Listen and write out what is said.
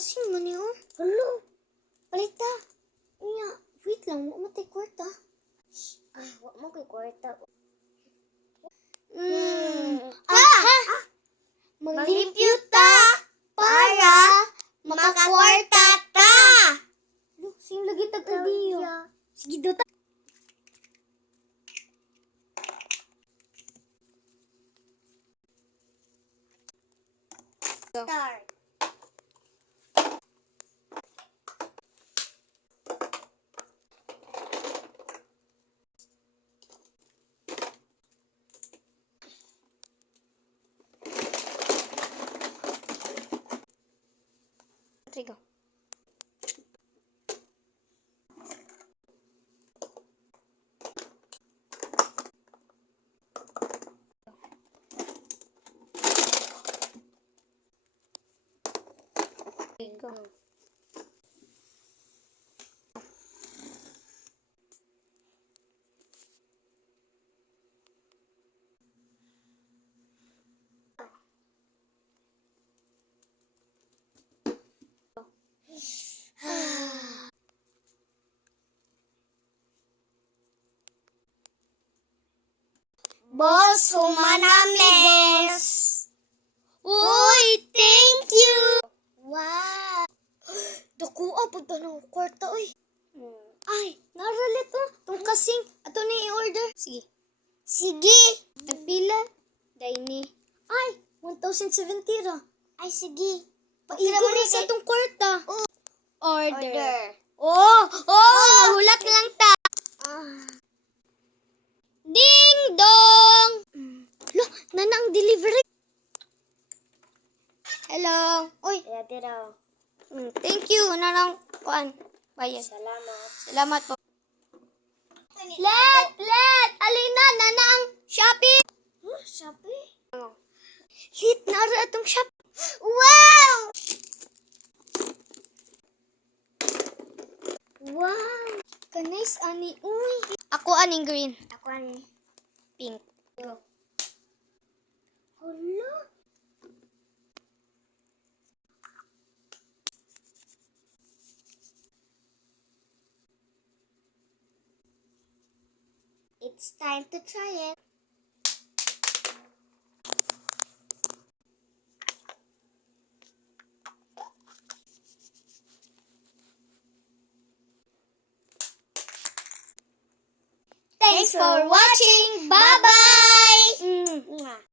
Kasing man yun. Hello. Palita. Wait lang, mo matay kwarta. Wag mo kay kwarta. Maglimpyo ta para makakwarta ta. Look, sing lagi tag-idea. Sige daw ta. Start. Trigo. Go. Boss, humanames. Uy, thank you. Wow. Dakuha pud tanong kwarta oy. Ay, naralit to. Tung kasing ato ni i-order. Sige. Sige. Nagpila. Daini. Ay, 1,070 ra. Ay, sige. Paigo na sa itong kwarta. Order. Order. Mahulat lang ta. Ding dong. Lo, nanang delivery. Hello. Oy, Ready raw. thank you. Nanang kuan. Bayad. Salamat. Salamat po. Let! Alina, nanang Shopee. Shopee? Lit, nara atong shop. Wow! Wow! Kanais ani, uy. Ako aning green. Ako ani. Pink. Go. Hala. It's time to try it. Thanks for watching.